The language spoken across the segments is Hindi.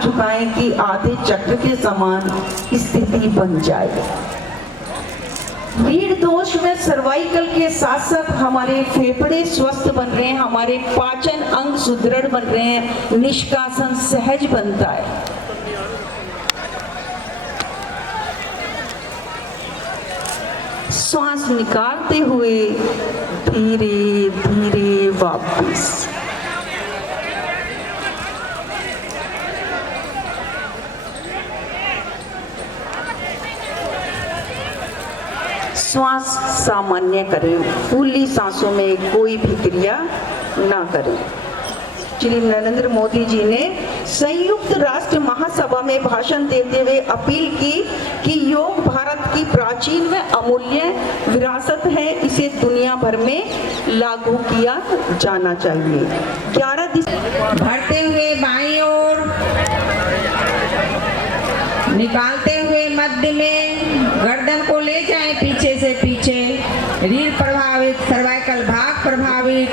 हाथ झुकाएं कि आधे चक्र के समान स्थिति बन जाए। रीढ़ दोष में सर्वाइकल के साथ साथ हमारे फेफड़े स्वस्थ बन रहे हैं, हमारे पाचन अंग सुदृढ़ बन रहे हैं, निष्कासन सहज बनता है। श्वास निकालते हुए धीरे धीरे वापस। श्वास सामान्य करें, खुली सांसों में कोई भी क्रिया ना करें। श्री नरेंद्र मोदी जी ने संयुक्त राष्ट्र महासभा में भाषण देते हुए अपील की कि योग भारत की प्राचीन व अमूल्य विरासत है, इसे दुनिया भर में लागू किया जाना चाहिए। 11 भरते हुए बाईं ओर, निकालते हुए मध्य में, गर्दन को ले जाएं पीछे से पीछे, रीढ़ प्रभावित, सर्वाइकल भाग प्रभावित,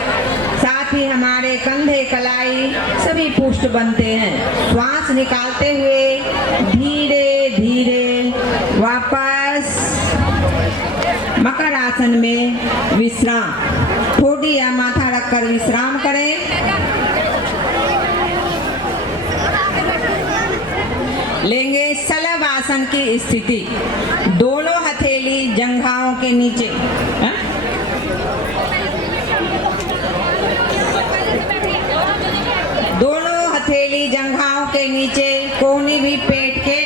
साथ ही हमारे कंधे, कलाई सभी पुष्ट बनते हैं। श्वास निकालते हुए धीरे धीरे वापस मकर आसन में विश्राम, ठोड़ी या माथा रखकर विश्राम करें। लेंगे सलभ आसन की स्थिति, दोनों हथेली जंघाओं के नीचे। दोनों हथेली जंघाओं के नीचे, कोहनी भी पेट के।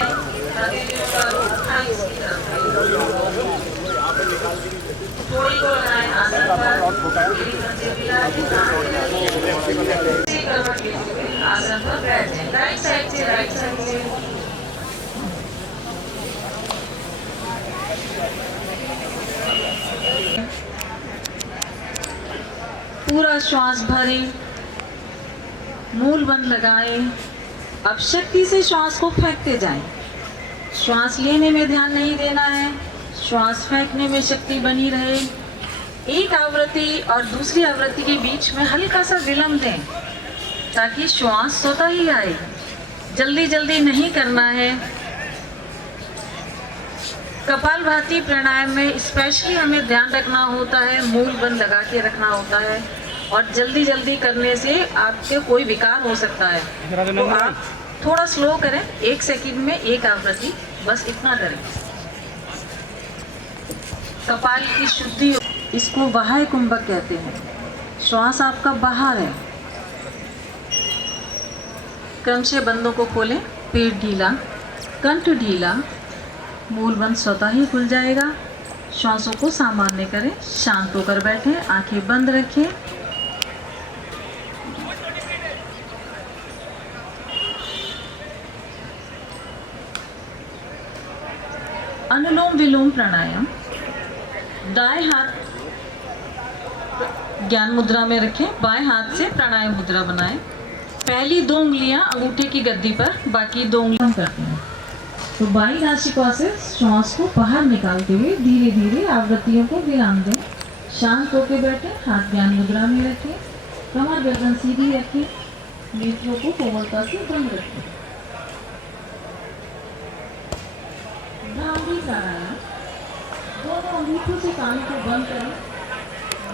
आसन पर बैठें, राइट साइड से राइट साइड से। पूरा श्वास भरें, मूल बंद लगाएं। अब शक्ति से श्वास को फेंकते जाएं। श्वास लेने में ध्यान नहीं देना है, श्वास फेंकने में शक्ति बनी रहे। एक आवृत्ति और दूसरी आवृत्ति के बीच में हल्का सा विलंब दें ताकि श्वास स्वतः ही आए। जल्दी जल्दी नहीं करना है। कपालभाति प्राणायाम में स्पेशली हमें ध्यान रखना होता है, मूल बंद लगा के रखना होता है, और जल्दी जल्दी करने से आपके कोई विकार हो सकता है। तो आप थोड़ा स्लो करें, 1 सेकंड में 1 आवृत्ति, बस इतना करें। कपाल की शुद्धि, इसको बाह्य कुंभक कहते हैं। श्वास आपका बाहर है। क्रमशः बंदों को खोलें, पेट ढीला, कंठ ढीला, मूल बंद स्वतः ही खुल जाएगा। श्वासों को सामान्य करें, शांत होकर बैठें, आंखें बंद रखें। अनुलोम विलोम प्राणायाम। दाएं हाथ ज्ञान मुद्रा में रखें, बाएं हाथ से प्राणायाम मुद्रा बनाएं। पहली 2 उंगलियां अंगूठे की गद्दी पर, बाकी 2 उंगलियां करते हैं। तो बाईं नासिका से श्वास को बाहर निकालते हुए धीरे धीरे आवृत्तियों को विराम दें। शांत होकर बैठें, हाथ ज्ञान मुद्रा में रखें, कमर गर्दन सीधी रखें, नेत्रों को कोमलता से बंद रखें। भ्रामरी प्राणायाम। दोनों अंगूठों से कान को बंद करें,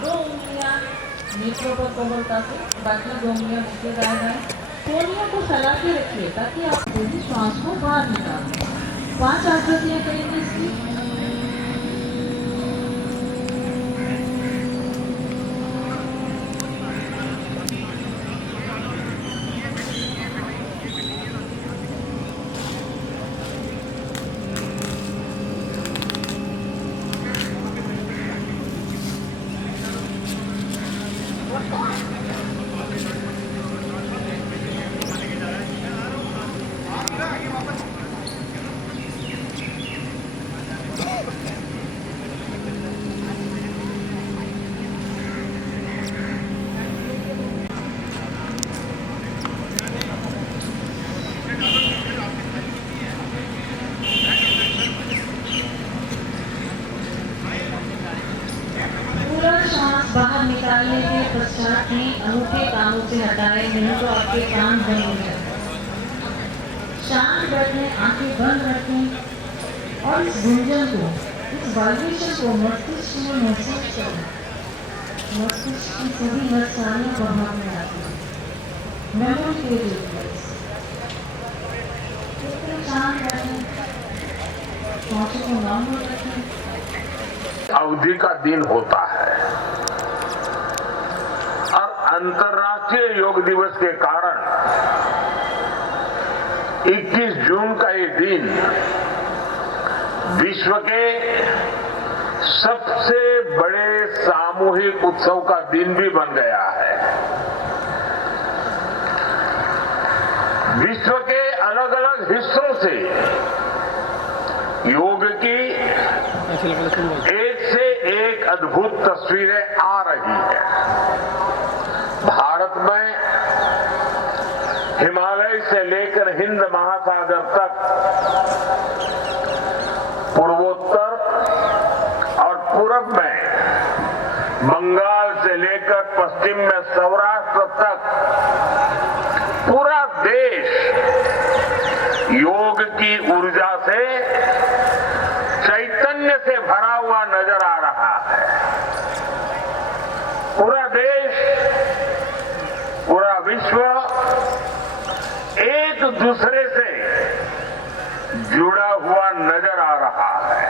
2 उंगलियां नेत्रों पर कोमलता से, बाकी 2 उंगलियां मुख के दाएं दाएं। कोहनियों को फैला के रखिए ताकि आप पूरी श्वास को बाहर निकालें। 5 आवृत्तियां करेंगे इसकी। बाहर निकालने के पश्चात ही अंगूठे कानों से हटाए, नहीं तो आपके कान बंद हो जाए। शांत बैठें, आंखें बंद रखें और इस गुंजन को, इस वाइब्रेशन को मस्तिष्क में महसूस करें। मस्तिष्क की सभी नसानियां प्रभाव में आती हैं। मेमोरी के रिफ्लेक्स एकदम शांत बैठें, सांसों को नॉर्मल रखें। अवधि का दिन होता है और अंतर्राष्ट्रीय योग दिवस के कारण 21 जून का ये दिन विश्व के सबसे बड़े सामूहिक उत्सव का दिन भी बन गया है। विश्व के अलग अलग हिस्सों से योग की एक से एक अद्भुत तस्वीरें आ रही है। भारत में हिमालय से लेकर हिंद महासागर तक, पूर्वोत्तर और पूरब में बंगाल से लेकर पश्चिम में सौराष्ट्र तक पूरा देश योग की ऊर्जा से, चैतन्य से भरा हुआ नजर आ रहा है। पूरा देश, पूरा विश्व एक दूसरे से जुड़ा हुआ नजर आ रहा है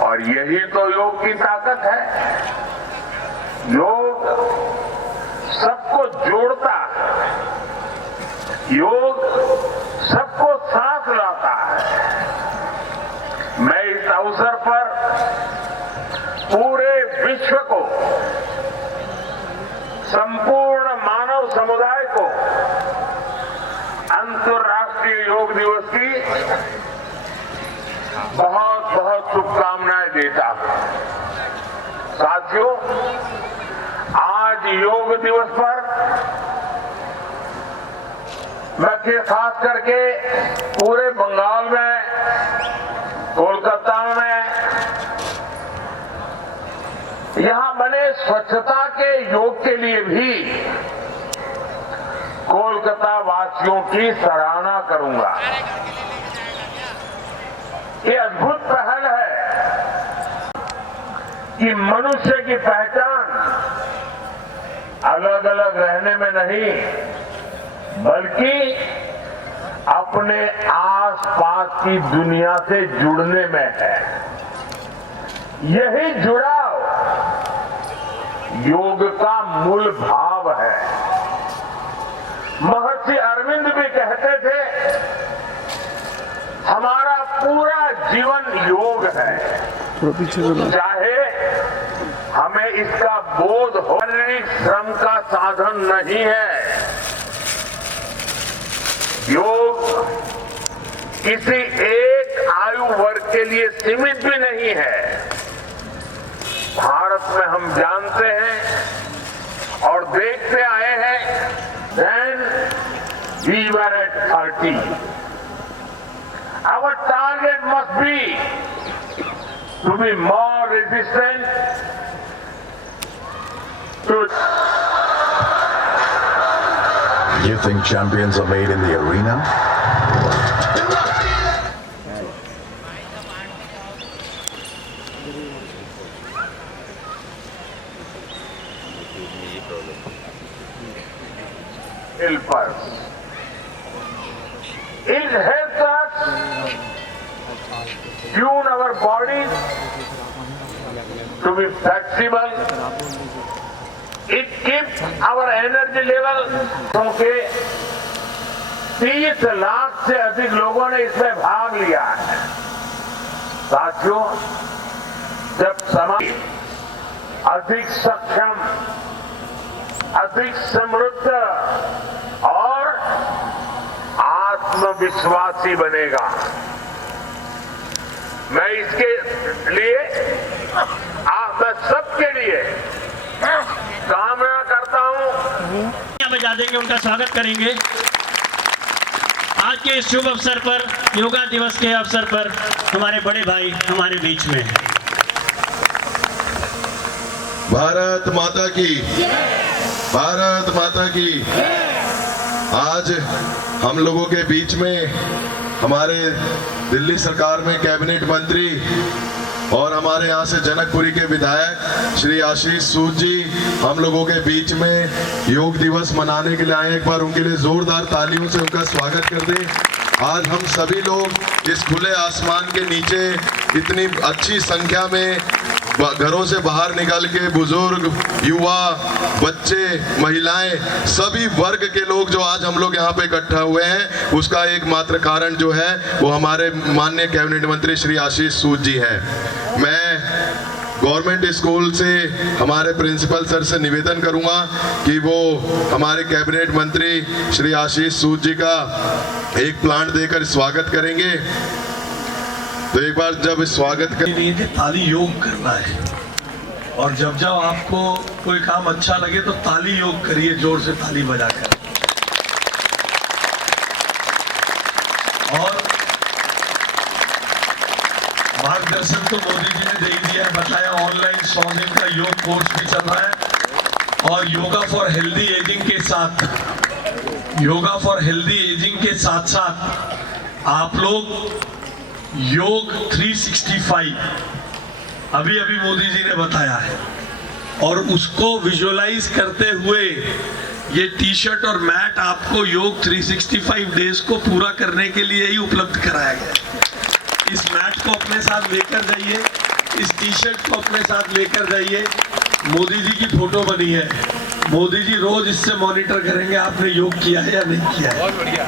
और यही तो योग की ताकत है। योग सबको जोड़ता है, योग सबको साथ लाता है। मैं इस अवसर पर पूरे विश्व को, संपूर्ण मानव समुदाय को अंतर्राष्ट्रीय योग दिवस की बहुत बहुत शुभकामनाएं देता हूं। साथियों, आज योग दिवस पर मैं खास करके पूरे बंगाल में, कोलकाता में, यहां बने स्वच्छता के योग के लिए भी कोलकाता वासियों की सराहना करूंगा। ये अद्भुत पहल है कि मनुष्य की पहचान अलग अलग रहने में नहीं, बल्कि अपने आसपास की दुनिया से जुड़ने में है। यही जुड़ाव योग का मूल भाव है। महर्षि अरविंद भी कहते थे, हमारा पूरा जीवन योग है। चाहे हमें इसका बोध हो, शारीरिक श्रम का साधन नहीं है। योग किसी एक आयु वर्ग के लिए सीमित भी नहीं है। भारत में हम जानते हैं और देखते आए हैं, then we were at 30. Our target must be to be more resistant to. You think champions are made in the arena? Help us. It helps us tune our bodies to be flexible. It keeps our energy level. क्योंकि 30 लाख से अधिक लोगों ने इसमें भाग लिया है। साथियों, जब समाज अधिक सक्षम, अधिक समृद्ध और आत्मविश्वासी बनेगा, मैं इसके लिए मैं सबके लिए कामना करता हूं। बजा देंगे, उनका स्वागत करेंगे। आज के इस शुभ अवसर पर, योगा दिवस के अवसर पर, हमारे बड़े भाई हमारे बीच में हैं। भारत माता की, भारत माता की। आज हम लोगों के बीच में हमारे दिल्ली सरकार में कैबिनेट मंत्री और हमारे यहाँ से जनकपुरी के विधायक श्री आशीष सूद जी हम लोगों के बीच में योग दिवस मनाने के लिए आए। एक बार उनके लिए जोरदार तालियों से उनका स्वागत कर दें। आज हम सभी लोग इस खुले आसमान के नीचे इतनी अच्छी संख्या में घरों से बाहर निकल के बुजुर्ग, युवा, बच्चे, महिलाएं, सभी वर्ग के लोग जो आज हम लोग यहाँ पे इकट्ठा हुए हैं, उसका एकमात्र कारण जो है वो हमारे माननीय कैबिनेट मंत्री श्री आशीष सूद जी हैं। मैं गवर्नमेंट स्कूल से हमारे प्रिंसिपल सर से निवेदन करूंगा कि वो हमारे कैबिनेट मंत्री श्री आशीष सूद जी का एक प्लांट देकर स्वागत करेंगे। तो एक बार जब स्वागत कर नहीं कि ताली योग करना है, और जब जब आपको कोई काम अच्छा लगे तो ताली योग करिए, जोर से ताली बजाकर। और मार्गदर्शन तो मोदी जी ने दे ही दिया है, बताया ऑनलाइन 100 दिन का योग कोर्स भी चल रहा है। और योगा फॉर हेल्दी एजिंग के साथ साथ आप लोग योग 365 अभी मोदी जी ने बताया है, और उसको विजुअलाइज करते हुए ये टी शर्ट और मैट आपको योग 365 डेज को पूरा करने के लिए ही उपलब्ध कराया गया। इस मैट को अपने साथ लेकर जाइए, इस टी शर्ट को अपने साथ लेकर जाइए। मोदी जी की फोटो बनी है, मोदी जी रोज इससे मॉनिटर करेंगे आपने योग किया है या नहीं किया है। बहुत बढ़िया।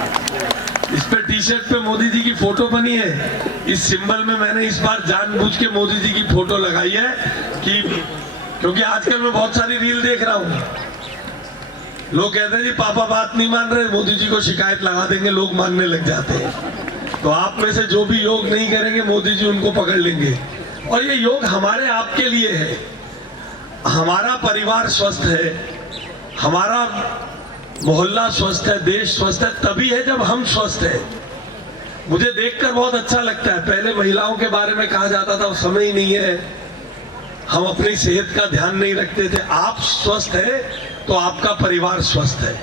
इस पे टी शर्ट पे मोदी जी की फोटो बनी है। इस सिंबल में मैंने इस बार जानबूझ के मोदी जी की फोटो लगाई है कि क्योंकि आजकल मैं बहुत सारी रील देख रहा हूँ, लोग कहते हैं जी पापा बात नहीं मान रहे, मोदी जी को शिकायत लगा देंगे, लोग मानने लग जाते हैं। तो आप में से जो भी योग नहीं करेंगे मोदी जी उनको पकड़ लेंगे। और ये योग हमारे आपके लिए है। हमारा परिवार स्वस्थ है, हमारा मोहल्ला स्वस्थ है, देश स्वस्थ है, तभी है जब हम स्वस्थ हैं। मुझे देखकर बहुत अच्छा लगता है। पहले महिलाओं के बारे में कहा जाता था समय ही नहीं है, हम अपनी सेहत का ध्यान नहीं रखते थे। आप स्वस्थ है तो आपका परिवार स्वस्थ है।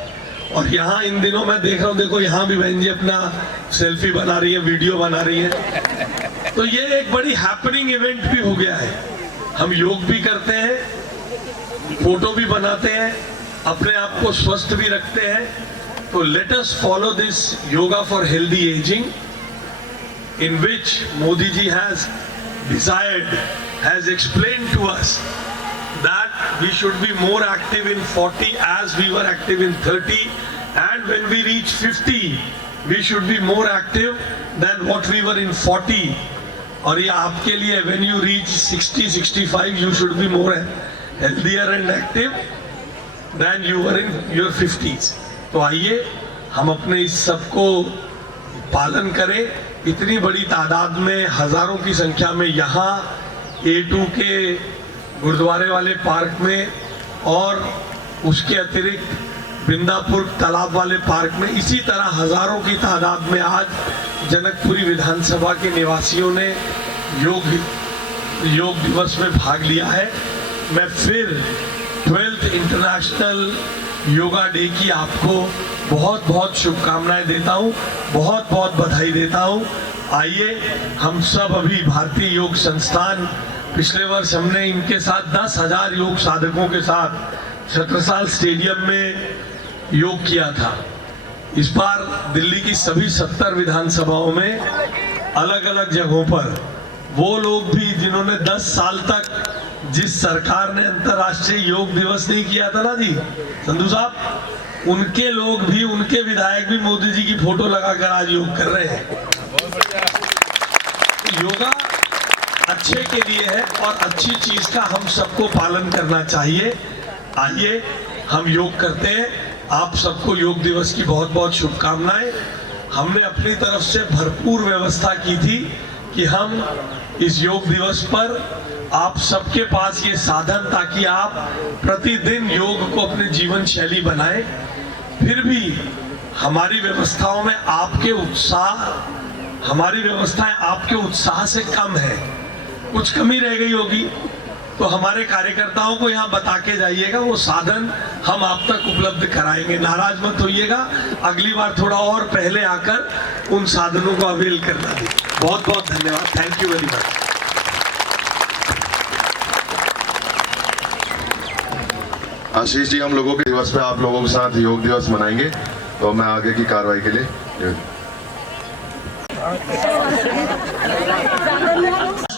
और यहाँ इन दिनों मैं देख रहा हूँ, देखो यहाँ भी बहन जी अपना सेल्फी बना रही है, वीडियो बना रही है। तो ये एक बड़ी हैपनिंग इवेंट भी हो गया है। हम योग भी करते हैं, फोटो भी बनाते हैं, अपने आप को स्वस्थ भी रखते हैं। तो let us follow this yoga for healthy ageing, in which Modi ji has desired, has explained to us that we should be more active in 40 as we were active in 30, and when we reach 50 we should be more active than what we were in 40. और ये आपके लिए when you reach 60-65 you should be more healthier and active than you were in your 50s. तो आइए हम अपने इस सब को पालन करें। इतनी बड़ी तादाद में, हजारों की संख्या में यहाँ A2 के गुरुद्वारे वाले पार्क में और उसके अतिरिक्त बिंदापुर तालाब वाले पार्क में, इसी तरह हजारों की तादाद में आज जनकपुरी विधानसभा के निवासियों ने योग दिवस में भाग लिया है। मैं फिर 12th इंटरनेशनल योगा डे की आपको बहुत बहुत शुभकामनाएं देता हूं, बहुत बहुत बधाई देता हूं। आइए हम सब अभी भारतीय योग संस्थान, पिछले वर्ष हमने इनके साथ 10,000 योग साधकों के साथ छत्रसाल स्टेडियम में योग किया था। इस बार दिल्ली की सभी 70 विधानसभाओं में अलग अलग जगहों पर वो लोग भी जिन्होंने 10 साल तक, जिस सरकार ने अंतर्राष्ट्रीय योग दिवस नहीं किया था ना जी संधू साहब, उनके लोग भी, उनके विधायक भी मोदी जी की फोटो लगाकर आज योग कर रहे हैं। योगा अच्छे के लिए है और अच्छी चीज का हम सबको पालन करना चाहिए। आइए हम योग करते हैं। आप सबको योग दिवस की बहुत बहुत शुभकामनाएं। हमने अपनी तरफ से भरपूर व्यवस्था की थी कि हम इस योग दिवस पर आप सबके पास ये साधन, ताकि आप प्रतिदिन योग को अपने जीवन शैली बनाएं। फिर भी हमारी व्यवस्थाओं में आपके उत्साह, हमारी व्यवस्थाएं आपके उत्साह से कम है, कुछ कमी रह गई होगी। तो हमारे कार्यकर्ताओं को यहाँ बता के जाइएगा, वो साधन हम आप तक उपलब्ध कराएंगे। नाराज मत होइएगा, अगली बार थोड़ा और पहले आकर उन साधनों को अवेल करना है। बहुत बहुत धन्यवाद, thank you very much. Ashish ji, हम लोगों के दिवस पे आप लोगों के साथ योग दिवस मनाएंगे, तो मैं आगे की कार्रवाई के लिए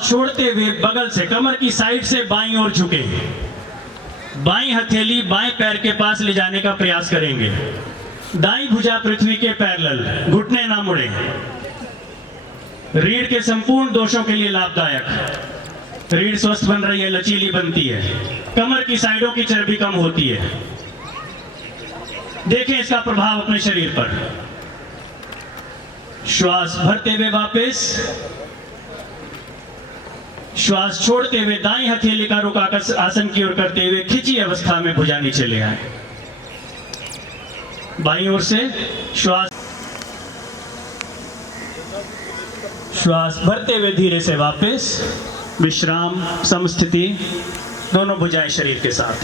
छोड़ते हुए बगल से कमर की साइड से बाईं ओर झुके, बाईं हथेली बाएं पैर के पास ले जाने का प्रयास करेंगे। दाईं भुजा पृथ्वी के पैरेलल, घुटने ना मुड़े। रीढ़ के संपूर्ण दोषों के लिए लाभदायक। रीढ़ स्वस्थ बन रही है, लचीली बनती है, कमर की साइडों की चर्बी कम होती है। देखें इसका प्रभाव अपने शरीर पर। श्वास भरते हुए वापस, श्वास छोड़ते हुए दाईं हथेली का रुख आसन की ओर करते हुए खिंची अवस्था में भुजा नीचे ले आए। बाईं ओर से श्वास भरते हुए धीरे से वापस, विश्राम, समस्थिति, दोनों भुजाएं शरीर के साथ।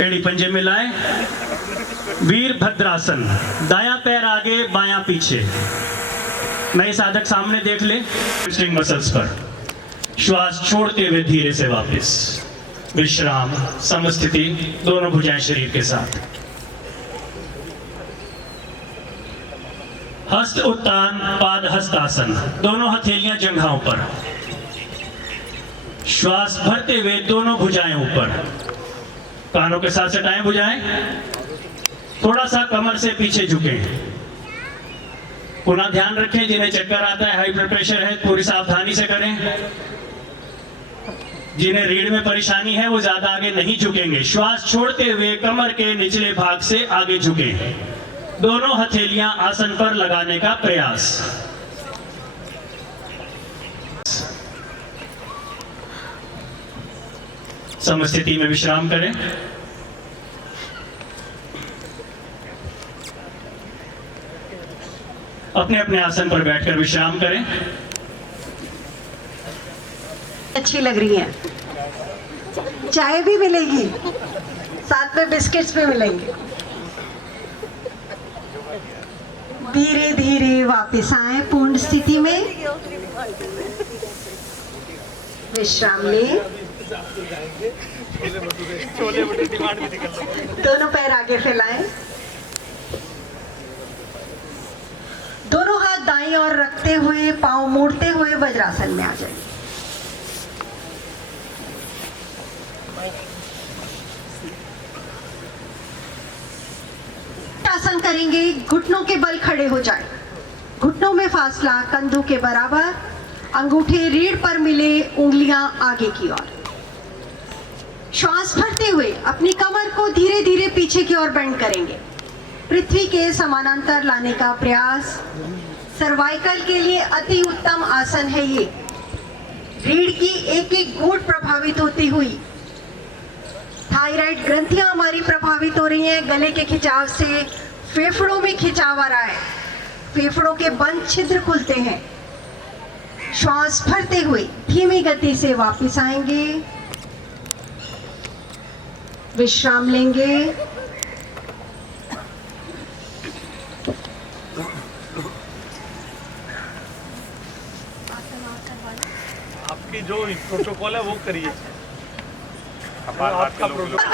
एड़ी पंजे मिलाएं, वीरभद्रासन। दायां पैर आगे, बायां पीछे। नए साधक सामने देख ले, स्ट्रिंग मसल्स पर। श्वास छोड़ते हुए धीरे से वापस, विश्राम, समस्थिति, दोनों भुजाएं शरीर के साथ। हस्त उत्तान, पाद हस्तासन, दोनों हथेलियां जंघाओं पर। श्वास भरते हुए दोनों भुजाएं ऊपर, कानों के साथ सटाएं भुजाएं, थोड़ा सा कमर से पीछे झुकें। पुनः ध्यान रखें, जिन्हें चक्कर आता है, हाई ब्लड प्रेशर है, पूरी सावधानी से करें। जिन्हें रीढ़ में परेशानी है वो ज्यादा आगे नहीं झुकेंगे। श्वास छोड़ते हुए कमर के निचले भाग से आगे झुकें। दोनों हथेलियां आसन पर लगाने का प्रयास। समस्थिति में विश्राम करें। अपने अपने आसन पर बैठकर विश्राम करें। अच्छी लग रही है। चाय भी मिलेगी, साथ में बिस्किट्स भी मिलेंगे। धीरे धीरे वापस आए पूर्ण स्थिति में। विश्राम लें। दोनों पैर आगे फैलाएं। दोनों हाथ दाईं ओर रखते हुए पांव मोड़ते हुए वज्रासन में आ जाए। आसन करेंगे, घुटनों के बल खड़े हो जाए। घुटनों में फासला कंधों के बराबर, अंगूठे रीढ़ पर मिले, उंगलियां आगे की ओर। श्वास भरते हुए अपनी कमर को धीरे धीरे पीछे की ओर बेंड करेंगे। पृथ्वी के समानांतर लाने का प्रयास। सर्वाइकल के लिए अति उत्तम आसन है ये। रीढ़ की एक एक गांठ प्रभावित होती हुई, थायराइड ग्रंथियां हमारी प्रभावित हो रही हैं। गले के खिंचाव से फेफड़ों में खिंचाव आ रहा है, फेफड़ों के बंद छिद्र खुलते हैं। श्वास भरते हुए धीमी गति से वापस आएंगे, विश्राम लेंगे। आपकी जो प्रोटोकॉल है वो करिए। आपका प्रोटोकॉल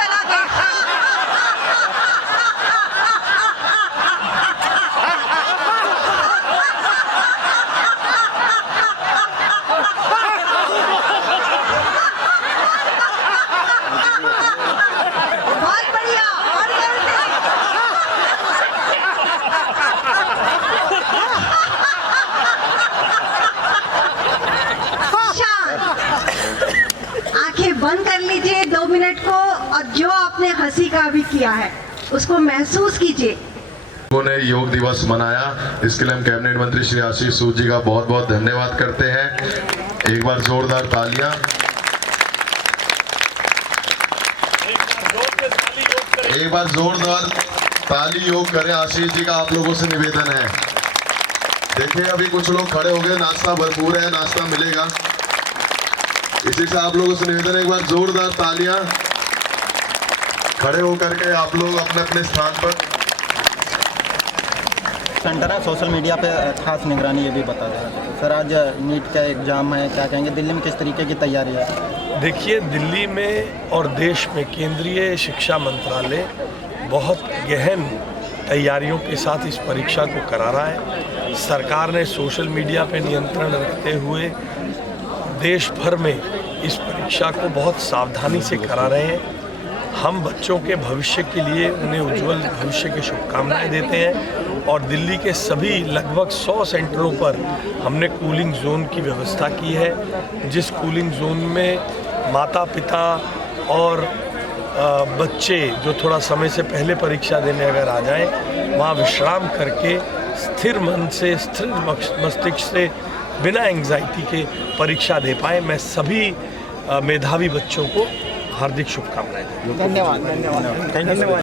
बंद कर लीजिए 2 मिनट को, और जो आपने हंसी का भी किया है उसको महसूस कीजिए। उन्होंने योग दिवस मनाया, इसके लिए हम कैबिनेट मंत्री श्री आशीष सूद जी का बहुत बहुत धन्यवाद करते हैं। एक बार जोरदार तालियां। एक बार जोरदार ताली योग करें। आशीष जी का आप लोगों से निवेदन है। देखिए अभी कुछ लोग खड़े हो गए, नाश्ता भरपूर है, नाश्ता मिलेगा। इसी से आप लोगों से निवेदन है, एक बार जोरदार तालियां। खड़े होकर के आप लोग अपने अपने स्थान पर। सेंटर है, सोशल मीडिया पे खास निगरानी, ये भी बता दें सर। आज नीट का एग्जाम है, क्या कहेंगे दिल्ली में किस तरीके की तैयारी है? देखिए, दिल्ली में और देश में केंद्रीय शिक्षा मंत्रालय बहुत गहन तैयारियों के साथ इस परीक्षा को करा रहा है। सरकार ने सोशल मीडिया पे नियंत्रण रखते हुए देश भर में इस परीक्षा को बहुत सावधानी से करा रहे हैं। हम बच्चों के भविष्य के लिए उन्हें उज्जवल भविष्य की शुभकामनाएं देते हैं और दिल्ली के सभी लगभग 100 सेंटरों पर हमने कूलिंग जोन की व्यवस्था की है, जिस कूलिंग जोन में माता पिता और बच्चे जो थोड़ा समय से पहले परीक्षा देने अगर आ जाएं, वहाँ विश्राम करके स्थिर मन से, स्थिर मस्तिष्क से, बिना एंग्जाइटी के परीक्षा दे पाए। मैं सभी मेधावी बच्चों को हार्दिक शुभकामनाएं। धन्यवाद।